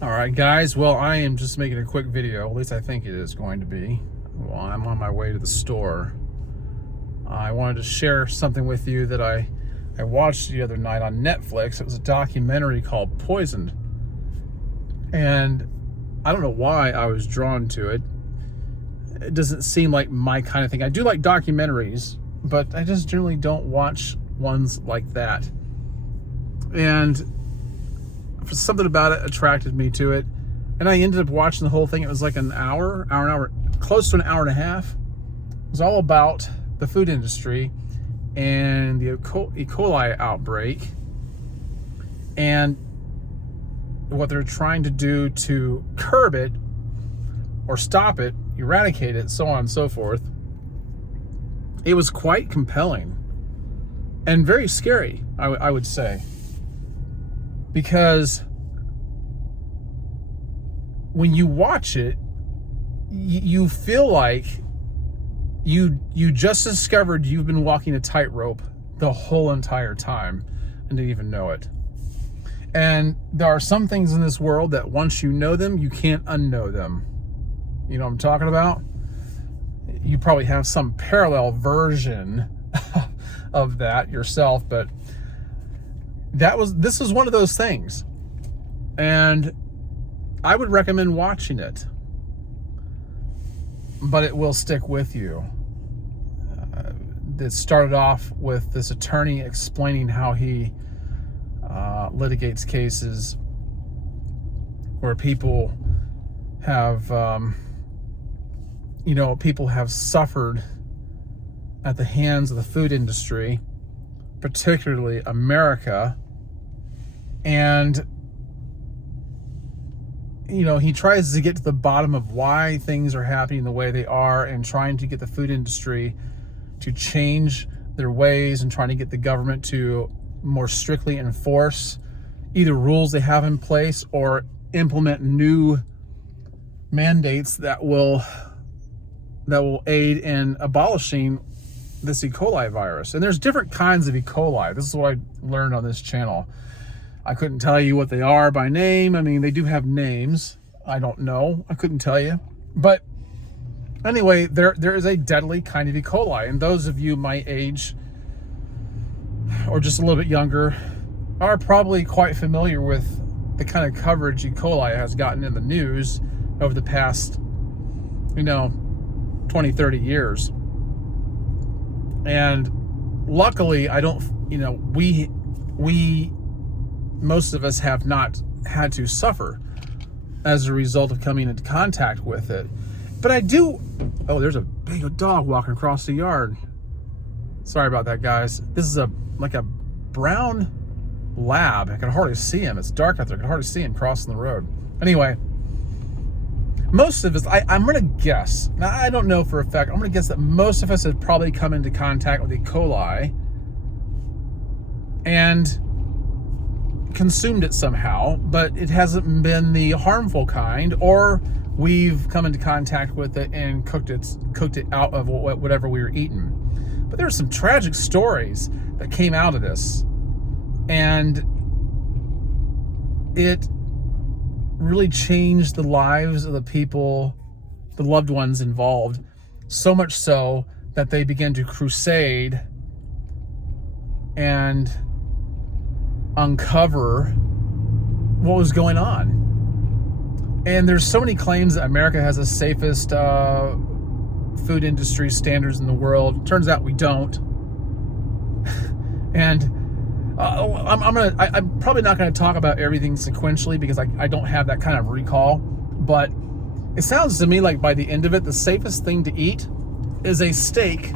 All right, guys. Well, I am just making a quick video. At least I think it is going to be. Well, I'm on my way to the store. I wanted to share something with you that I watched the other night on Netflix. It was a documentary called Poisoned. And I don't know why I was drawn to it. It doesn't seem like my kind of thing. I do like documentaries, but I just generally don't watch ones like that. And something about it attracted me to it, and I ended up watching the whole thing. It was like an hour, close to an hour and a half. It was all about the food industry and the E. coli outbreak and what they're trying to do to curb it or stop it, eradicate it, so on and so forth. It was quite compelling and very scary, I would say. Because when you watch it, you feel like you just discovered you've been walking a tightrope the whole entire time and didn't even know it. And there are some things in this world that once you know them, you can't unknow them. You know what I'm talking about? You probably have some parallel version of that yourself, but this was one of those things, and I would recommend watching it, but it will stick with you. It started off with this attorney explaining how he litigates cases where people have suffered at the hands of the food industry, particularly America. And he tries to get to the bottom of why things are happening the way they are, and trying to get the food industry to change their ways, and trying to get the government to more strictly enforce either rules they have in place or implement new mandates that will aid in abolishing this E. coli virus. And there's different kinds of E. coli. This is what I learned on this channel. I couldn't tell you what they are by name. I mean, they do have names. I don't know. I couldn't tell you. But anyway, there is a deadly kind of E. coli. And those of you my age, or just a little bit younger, are probably quite familiar with the kind of coverage E. coli has gotten in the news over the past, 20, 30 years. And luckily, most of us have not had to suffer as a result of coming into contact with it. But I do. Oh, there's a big dog walking across the yard. Sorry about that, guys. This is like a brown lab. I can hardly see him. It's dark out there. I can hardly see him crossing the road. Anyway, most of us, I'm going to guess, now I don't know for a fact, I'm going to guess that most of us have probably come into contact with E. coli and consumed it somehow, but it hasn't been the harmful kind, or we've come into contact with it and cooked it out of whatever we were eating. But there are some tragic stories that came out of this, and it really changed the lives of the people, the loved ones involved, so much so that they began to crusade and uncover what was going on. And there's so many claims that America has the safest food industry standards in the world. Turns out we don't. And I'm probably not going to talk about everything sequentially because I don't have that kind of recall. But it sounds to me like by the end of it, the safest thing to eat is a steak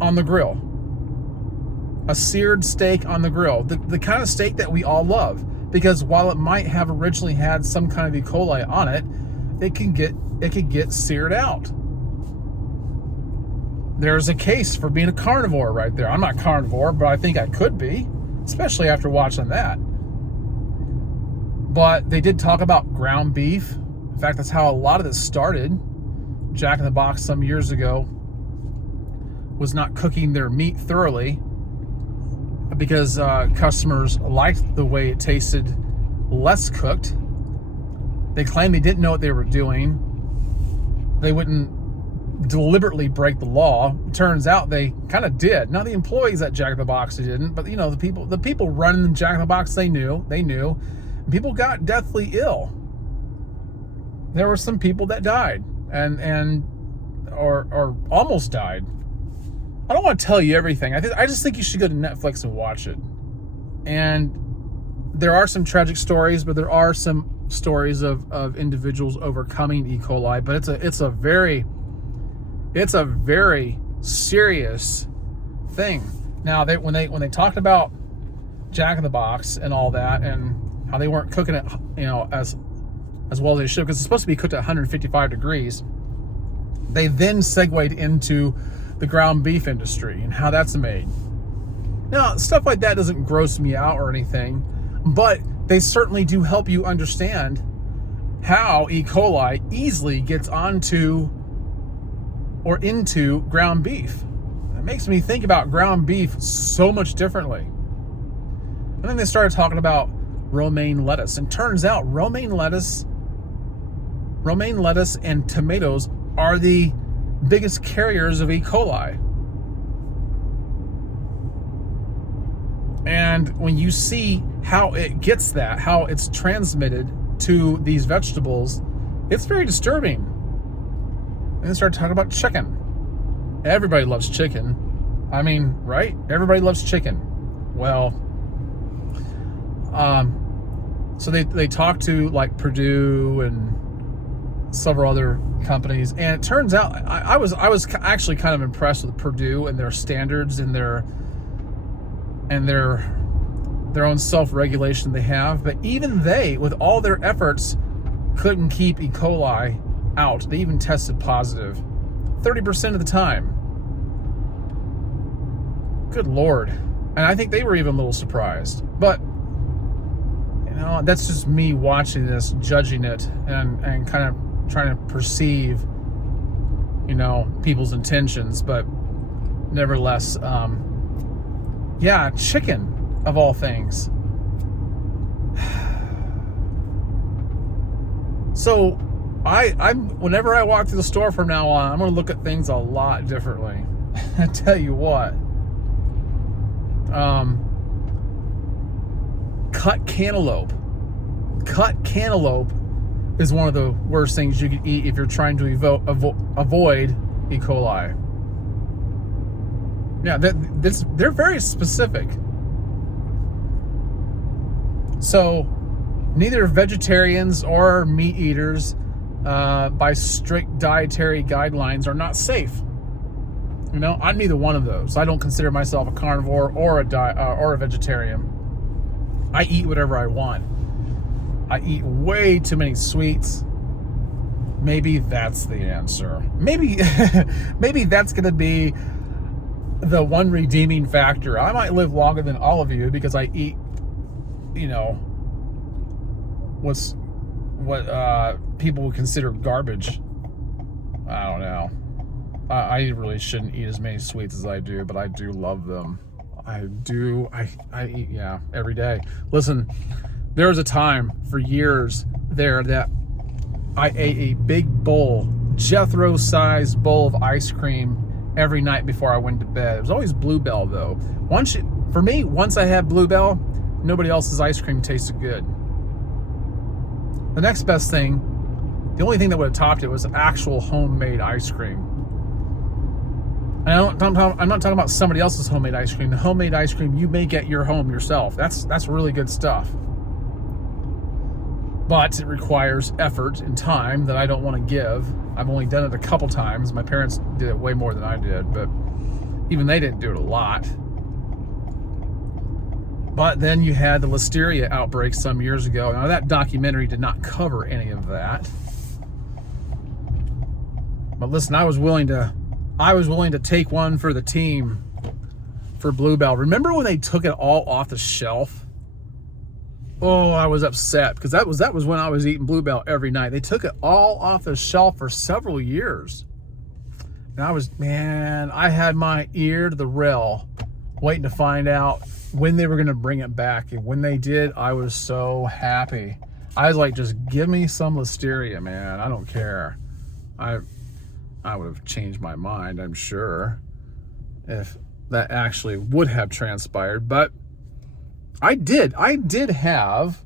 on the grill. A seared steak on the grill. The kind of steak that we all love. Because while it might have originally had some kind of E. coli on it, it can get seared out. There's a case for being a carnivore right there. I'm not carnivore, but I think I could be, especially after watching that. But they did talk about ground beef. In fact, that's how a lot of this started. Jack in the Box some years ago was not cooking their meat thoroughly because customers liked the way it tasted less cooked, They claim they didn't know what they were doing. They wouldn't deliberately break the law. Turns out they kind of did. Now the employees at Jack in the Box didn't, but the people running Jack in the Box, they knew. And people got deathly ill. There were some people that died or almost died. I don't want to tell you everything. I just think you should go to Netflix and watch it. And there are some tragic stories, but there are some stories of individuals overcoming E. coli. But it's a very serious thing. Now, when they talked about Jack in the Box and all that, and how they weren't cooking it, as well as they should, because it's supposed to be cooked at 155 degrees. They then segued into the ground beef industry and how that's made. Now, stuff like that doesn't gross me out or anything, but they certainly do help you understand how E. coli easily gets onto or into ground beef. It makes me think about ground beef so much differently. And then they started talking about romaine lettuce, and turns out romaine lettuce and tomatoes are the biggest carriers of E. coli. And when you see how it gets that, how it's transmitted to these vegetables, it's very disturbing. And they started talking about chicken. Everybody loves chicken. I mean, right? Everybody loves chicken. Well, so they talked to like Purdue and several other companies, and it turns out I was actually kind of impressed with Purdue and their standards and their own self-regulation they have. But even they, with all their efforts, couldn't keep E. coli out. They even tested positive 30% of the time. Good Lord. And I think they were even a little surprised. But that's just me watching this, judging it, and kind of trying to perceive people's intentions. But nevertheless, chicken of all things. So I'm whenever I walk through the store from now on, I'm going to look at things a lot differently. I tell you what. Cut cantaloupe. Cut cantaloupe is one of the worst things you can eat if you're trying to avoid E. coli. Yeah, they're very specific. So neither vegetarians or meat eaters, by strict dietary guidelines, are not safe. I'm neither one of those. I don't consider myself a carnivore or a vegetarian. I eat whatever I want. I eat way too many sweets. Maybe that's the answer. Maybe that's going to be the one redeeming factor. I might live longer than all of you because I eat, what people would consider garbage. I don't know. I really shouldn't eat as many sweets as I do, but I do love them. I do. I eat, every day. Listen, there was a time for years there that I ate a big bowl, Jethro-sized bowl of ice cream every night before I went to bed. It was always Bluebell, though. Once I had Bluebell, nobody else's ice cream tasted good. The next best thing, the only thing that would have topped it, was actual homemade ice cream. And I'm not talking about somebody else's homemade ice cream. The homemade ice cream you make at your home yourself. That's really good stuff. But it requires effort and time that I don't want to give. I've only done it a couple times. My parents did it way more than I did, but even they didn't do it a lot. But then you had the listeria outbreak some years ago. Now, that documentary did not cover any of that. But listen, I was willing to take one for the team for Bluebell. Remember when they took it all off the shelf? Oh, I was upset because that was when I was eating Bluebell every night. They took it all off the shelf for several years. And I had my ear to the rail waiting to find out when they were going to bring it back. And when they did, I was so happy. I was like, just give me some listeria, man. I don't care. I would have changed my mind, I'm sure, if that actually would have transpired. But I did have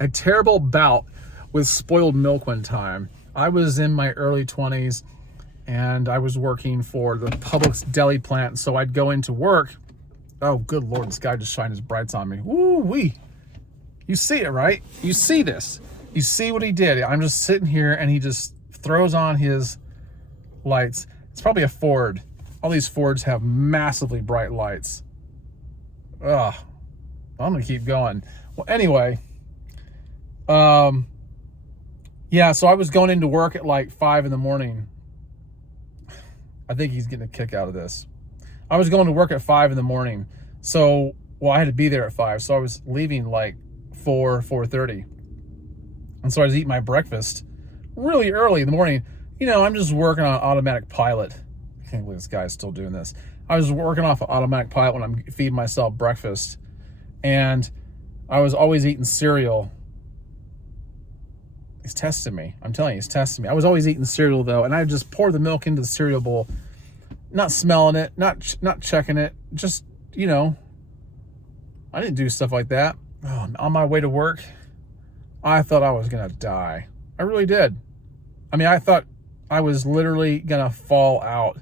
a terrible bout with spoiled milk one time. I was in my early 20s and I was working for the Publix deli plant. So I'd go into work. Oh, good Lord, this guy just shined his brights on me. Woo-wee. You see it, right? You see this. You see what he did. I'm just sitting here and he just throws on his lights. It's probably a Ford. All these Fords have massively bright lights. Ugh. I'm going to keep going. Well, anyway, yeah, so I was going into work at like 5 in the morning. I think he's getting a kick out of this. I was going to work at 5 in the morning. So, well, I had to be there at 5. So I was leaving like 4:30. And so I was eating my breakfast really early in the morning. You know, I'm just working on automatic pilot. I can't believe this guy's still doing this. I was working off of automatic pilot when I'm feeding myself breakfast. And I was always eating cereal. He's testing me. I'm telling you, he's testing me. I was always eating cereal, though, and I would just pour the milk into the cereal bowl, not smelling it, not checking it. Just, you know, I didn't do stuff like that. Oh, on my way to work, I thought I was going to die. I really did. I mean, I thought I was literally going to fall out.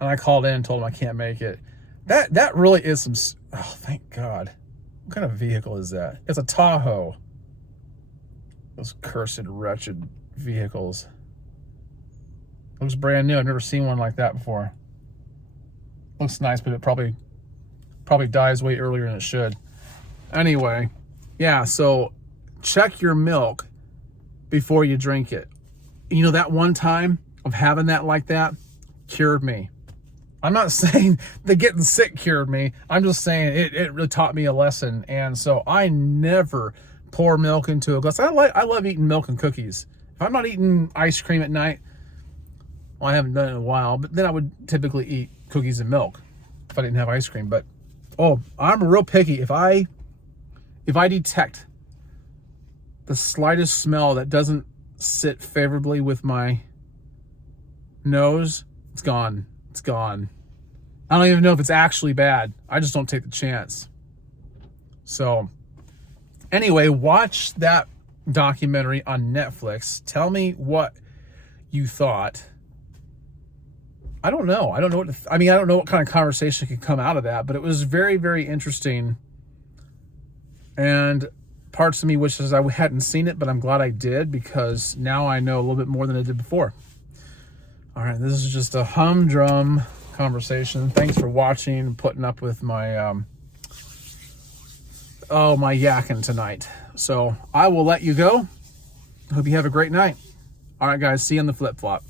And I called in and told him I can't make it. That really is some... Oh, thank God. What kind of vehicle is that? It's a Tahoe. Those cursed, wretched vehicles. Looks brand new. I've never seen one like that before. Looks nice, but it probably dies way earlier than it should. Anyway, yeah, so check your milk before you drink it. You know, that one time of having that like that cured me. I'm not saying that getting sick cured me. I'm just saying it really taught me a lesson. And so I never pour milk into a glass. I love eating milk and cookies. If I'm not eating ice cream at night, well, I haven't done it in a while, but then I would typically eat cookies and milk if I didn't have ice cream. But, oh, I'm real picky. If I detect the slightest smell that doesn't sit favorably with my nose, it's gone. It's gone. I don't even know if it's actually bad. I just don't take the chance. So, anyway, watch that documentary on Netflix. Tell me what you thought. I don't know. I don't know what I don't know what kind of conversation could come out of that, but it was very, very interesting. And parts of me wishes I hadn't seen it, but I'm glad I did, because now I know a little bit more than I did before. All right, this is just a humdrum conversation. Thanks for watching and putting up with my my yakking tonight. So I will let you go. Hope you have a great night. All right, guys, see you on the flip-flop.